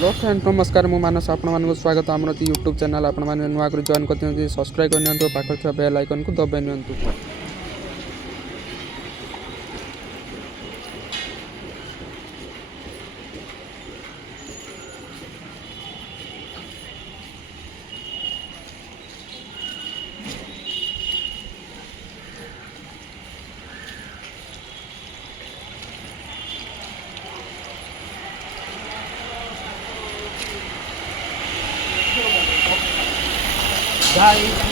Hello friend नमस्कार मु मानस आपको स्वागत आम यूट्यूब चैनल आपण मैंने नुआ कर जॉइन कर सब्सक्राइब करनी पाखे बेल आइकन को दबाई नि। Guys,